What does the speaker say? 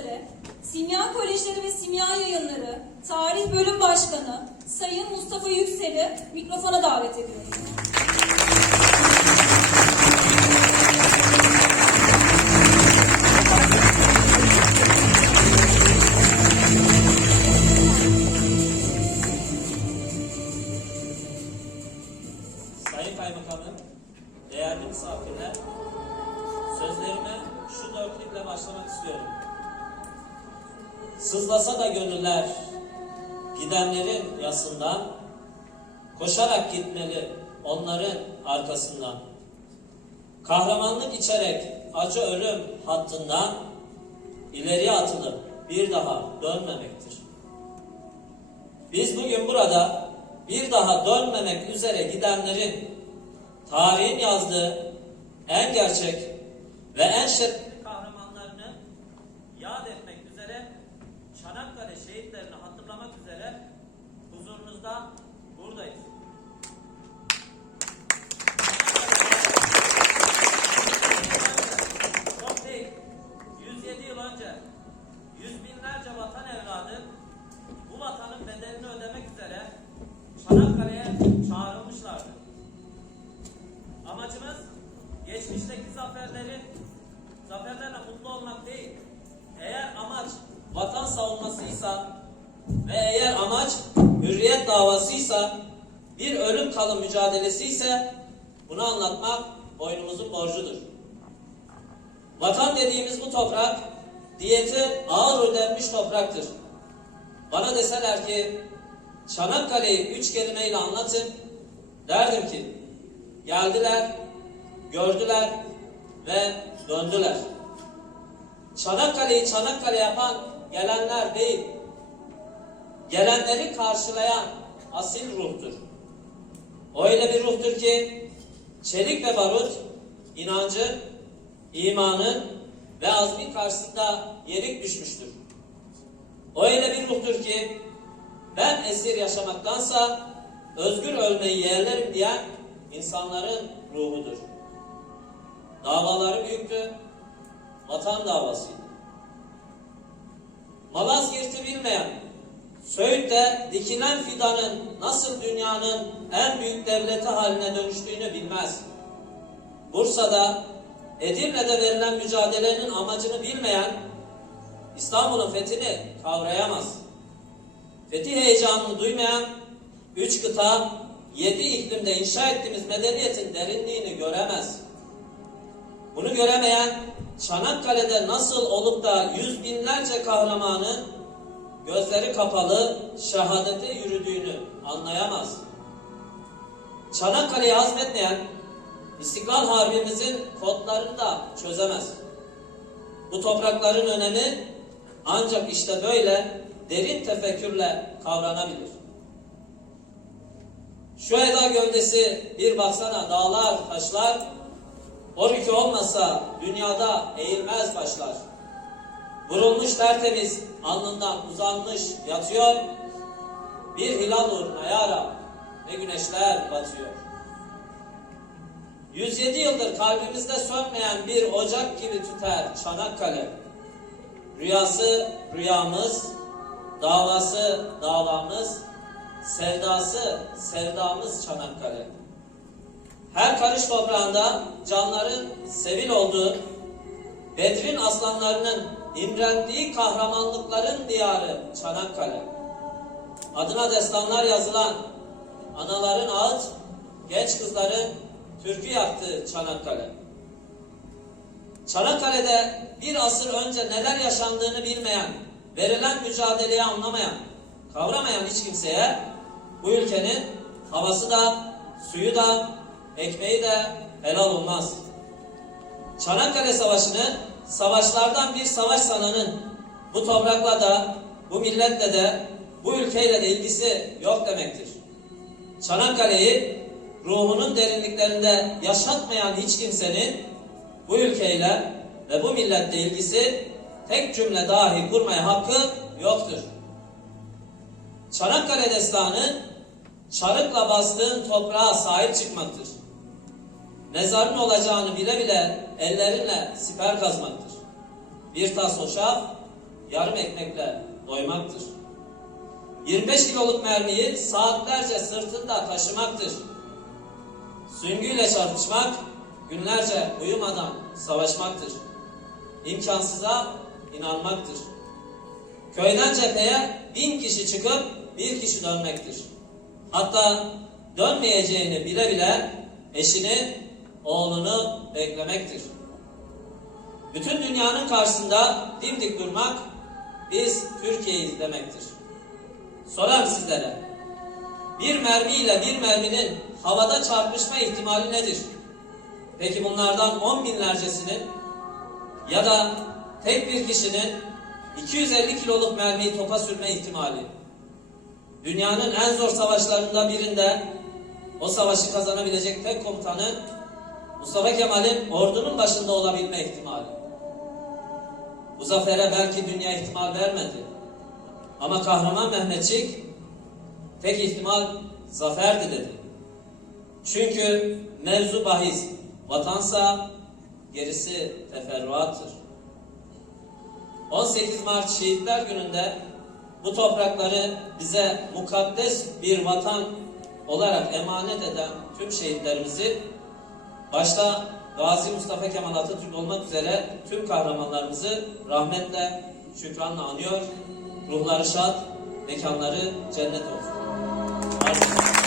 üzere Simya Kolejleri ve Simya Yayınları Tarih Bölüm Başkanı Sayın Mustafa Yüksel'i mikrofona davet ediyorum. Sayın Kaymakamım, değerli misafirler, sözlerime şu dörtlükle başlamak istiyorum. Sızlasa da gönüller, gidenlerin yasından, koşarak gitmeli onların arkasından. Kahramanlık içerek acı ölüm hattından ileriye atılıp bir daha dönmemektir. Biz bugün burada bir daha dönmemek üzere gidenlerin tarihin yazdığı en gerçek ve en şerefli kahramanlarını yad etmek üzere Çanakkale şehitlerini hatırlamak üzere huzurunuzda buradayız. Çok değil, 107 yıl önce yüz binlerce vatan evladı bu vatanın bedelini ödemek üzere Çanakkale'ye çağrılmışlardı. Amacımız geçmişteki zaferlerin zaferlerle davasıysa bir ölüm kalım mücadelesi ise bunu anlatmak boynumuzun borcudur. Vatan dediğimiz bu toprak diyeti ağır ödenmiş topraktır. Bana deseler ki Çanakkale'yi üç kelimeyle anlatın derdim ki geldiler, gördüler ve döndüler. Çanakkale'yi Çanakkale yapan gelenler değil, gelenleri karşılayan asil ruhtur. Öyle bir ruhtur ki çelik ve barut inancın, imanın ve azmin karşısında yenik düşmüştür. Öyle bir ruhtur ki ben esir yaşamaktansa özgür ölmeyi yeğlerim diyen insanların ruhudur. Davaları büyüktü, vatan davasıydı. Malazgirt'i bilmeyen, Söğüt'te dikilen fidanın nasıl dünyanın en büyük devleti haline dönüştüğünü bilmez. Bursa'da, Edirne'de verilen mücadelenin amacını bilmeyen, İstanbul'un fethini kavrayamaz. Fetih heyecanını duymayan, üç kıta, yedi iklimde inşa ettiğimiz medeniyetin derinliğini göremez. Bunu göremeyen, Çanakkale'de nasıl olup da yüz binlerce kahramanın gözleri kapalı şehadete yürüdüğünü anlayamaz. Çanakkale'yi hazmetmeyen, İstiklal Harbimizin kodlarını da çözemez. Bu toprakların önemi ancak işte böyle derin tefekkürle kavranabilir. Şu eda gövdesi bir baksana dağlar, taşlar, o yükü olmasa dünyada eğilmez başlar. Vurulmuş tertemiz, alnından uzanmış yatıyor, bir hilal uğruna yara ne güneşler batıyor. 107 yıldır kalbimizde sönmeyen bir ocak gibi tüter Çanakkale. Rüyası rüyamız, davası davamız, sevdası sevdamız Çanakkale. Her karış toprağında canların sevil olduğu, Bedrin aslanlarının imrendiği kahramanlıkların diyarı Çanakkale. Adına destanlar yazılan, anaların ağıt, genç kızların türkü yaktığı Çanakkale. Çanakkale'de bir asır önce neler yaşandığını bilmeyen, verilen mücadeleyi anlamayan, kavramayan hiç kimseye bu ülkenin havası da, suyu da, ekmeği de helal olmaz. Çanakkale Savaşı'nı savaşlardan bir savaş sananın bu toprakla da, bu milletle de, bu ülkeyle de ilgisi yok demektir. Çanakkale'yi ruhunun derinliklerinde yaşatmayan hiç kimsenin bu ülkeyle ve bu milletle ilgisi tek cümle dahi kurmaya hakkı yoktur. Çanakkale destanı çarıkla bastığın toprağa sahip çıkmaktır. Mezarın olacağını bile bile ellerinle siper kazmaktır. Bir tas hoşaf yarım ekmekle doymaktır. 25 kiloluk mermiyi saatlerce sırtında taşımaktır. Süngüyle çarpışmak, günlerce uyumadan savaşmaktır. İmkansıza inanmaktır. Köyden cepheye bin kişi çıkıp bir kişi dönmektir. Hatta dönmeyeceğini bile bile eşini, oğlunu beklemektir. Bütün dünyanın karşısında dimdik durmak biz Türkiye'yiz demektir. Sorarım sizlere. Bir mermiyle bir merminin havada çarpışma ihtimali nedir? Peki bunlardan on binlercesinin ya da tek bir kişinin 250 kiloluk mermiyi topa sürme ihtimali. Dünyanın en zor savaşlarında birinde o savaşı kazanabilecek tek komutanı Mustafa Kemal'in ordunun başında olabilme ihtimali. Bu zafere belki dünya ihtimal vermedi. Ama kahraman Mehmetçik tek ihtimal zaferdi dedi. Çünkü mevzu bahis vatansa gerisi teferruattır. 18 Mart Şehitler Günü'nde bu toprakları bize mukaddes bir vatan olarak emanet eden tüm şehitlerimizi başta Gazi Mustafa Kemal Atatürk olmak üzere tüm kahramanlarımızı rahmetle, şükranla anıyor. Ruhları şad, mekanları cennet olsun. Arz ederim.